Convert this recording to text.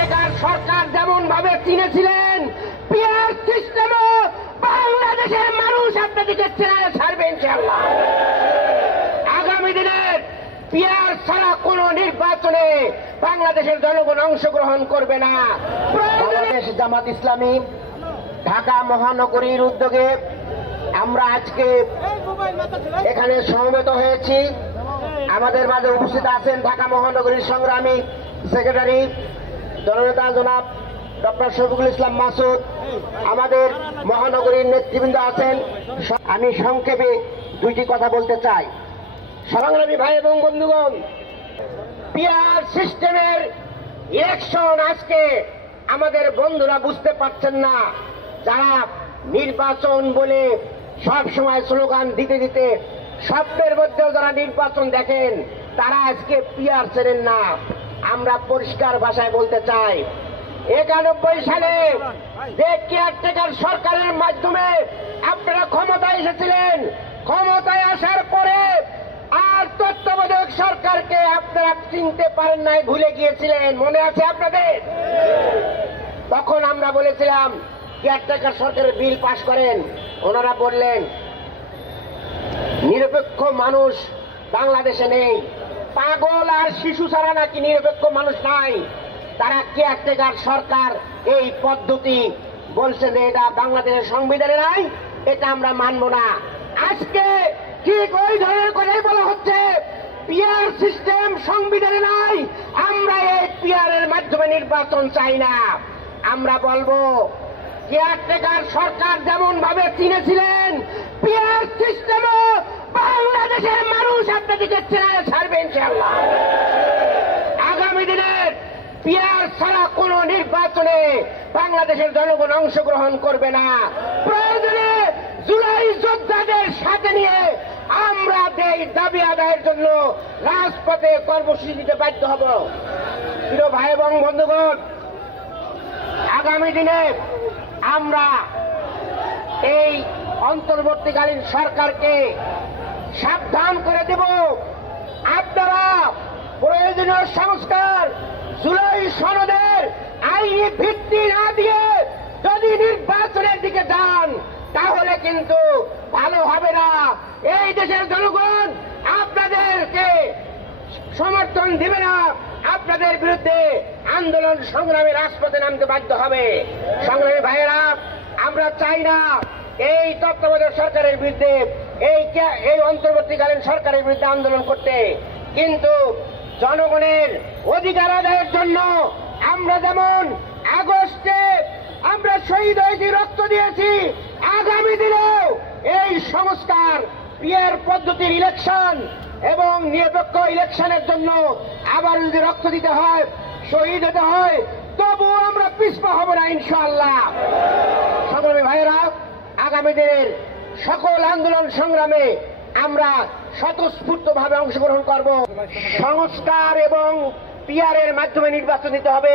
Caretaker সরকার যেমন ভাবে চিনেছিলেন, peer সিস্টেমে বাংলাদেশের মানুষ আপনাদেরকে চেনায় ছাড়বে ইনশাআল্লাহ। আগামী দিনের পিয়ার ছাড়া কোন নির্বাচনে বাংলাদেশের জনগণ অংশগ্রহণ করবে না। বাংলাদেশ জামাত ইসলামী ঢাকা মহানগরীর উদ্যোগে আমরা আজকে এখানে সমবেত হয়েছি। আমাদের মাঝে উপস্থিত আছেন ঢাকা মহানগরীর সংগ্রামী সেক্রেটারি জননেতা জনাব ডক্টর শফিকুল ইসলাম মাসুদ, আমাদের মহানগরীর নেতৃবৃন্দ আছেন। আমি সংক্ষেপে দুইটি কথা বলতে চাই। সংগ্রামী ভাই এবং বন্ধুগণ, পিয়ার সিস্টেমের ইলেকশন আজকে আমাদের বন্ধুরা বুঝতে পারছেন না। যারা নির্বাচন বলে সব সময় স্লোগান দিতে দিতে স্বপ্নের মধ্যেও যারা নির্বাচন দেখেন, তারা আজকে পিয়ার চেনেন না। আমরা পরিষ্কার ভাষায় বলতে চাই, 91 সালে যে কেয়ারটেকার সরকারের মাধ্যমে আপনারা ক্ষমতায় এসেছিলেন, ক্ষমতায় আসার পরে আর তত্ত্বাবধায়ক সরকারকে আপনারা চিনতে পারেন নাই, ভুলে গিয়েছিলেন। মনে আছে আপনাদের? তখন আমরা বলেছিলাম কেয়ারটেকার সরকারের বিল পাশ করেন। ওনারা বললেন নিরপেক্ষ মানুষ বাংলাদেশে নেই, পাগল আর শিশু ছাড়া নাকি নিরপেক্ষ মানুষ নাই। তারা কেয়ারটেকার সরকার এই পদ্ধতি বলছে যে এটা বাংলাদেশের সংবিধানে নাই, এটা আমরা মানব না। আজকে ঠিক ওই ধরনের কথাই বলা হচ্ছে, পিয়ার সিস্টেম সংবিধানে নাই, আমরা এই পিয়ারের মাধ্যমে নির্বাচন চাই না। আমরা বলবো কেয়ারটেকার সরকার যেমন ভাবে চিনেছিলেন, পিয়ার সিস্টেমে বাংলাদেশের মানুষ আপনাদেরকে চেনায় ছাড়বে ইনশাআল্লাহ। আগামী দিনের পিয়ার ছাড়া কোন নির্বাচনে বাংলাদেশের জনগণ অংশগ্রহণ করবে না। প্রয়োজনে জুলাই যোদ্ধাদের সাথে নিয়ে আমরা এই দাবি আদায়ের জন্য রাজপথে কর্মসূচি দিতে বাধ্য হব। প্রিয় ভাই এবং বন্ধুগণ, আগামী দিনে আমরা এই অন্তর্বর্তীকালীন সরকারকে সাবধান করে দেব, আপনারা প্রয়োজনীয় সংস্কার জুলাই সনদের আইনি ভিত্তি না দিয়ে যদি নির্বাচনের দিকে যান, তাহলে কিন্তু ভালো হবে না। এই দেশের জনগণ আপনাদেরকে সমর্থন দিবে না, আপনাদের বিরুদ্ধে আন্দোলন সংগ্রামে রাজপথে নামতে বাধ্য হবে। সংগ্রামী ভাইয়েরা, আমরা চাই না এই তত্ত্বাবধায়ক সরকারের বিরুদ্ধে, এই অন্তর্বর্তীকালীন সরকারের বিরুদ্ধে আন্দোলন করতে, কিন্তু জনগণের অধিকার আদায়ের জন্য আমরা যেমন আগস্টে আমরা শহীদ হয়েছি, রক্ত দিয়েছি, আগামী দিনেও এই সংস্কার পিয়ার পদ্ধতির ইলেকশন এবং নিরপেক্ষ ইলেকশনের জন্য আবার যদি রক্ত দিতে হয়, শহীদ হতে হয়, তবুও আমরা পিছপা হব না ইনশাআল্লাহ। সংগ্রামী ভাইয়েরা, আগামী দিনের সকল আন্দোলন সংগ্রামে আমরা স্বতঃস্ফূর্তভাবে অংশগ্রহণ করব। সংস্কার এবং পিয়ারের মাধ্যমে নির্বাচন দিতে হবে।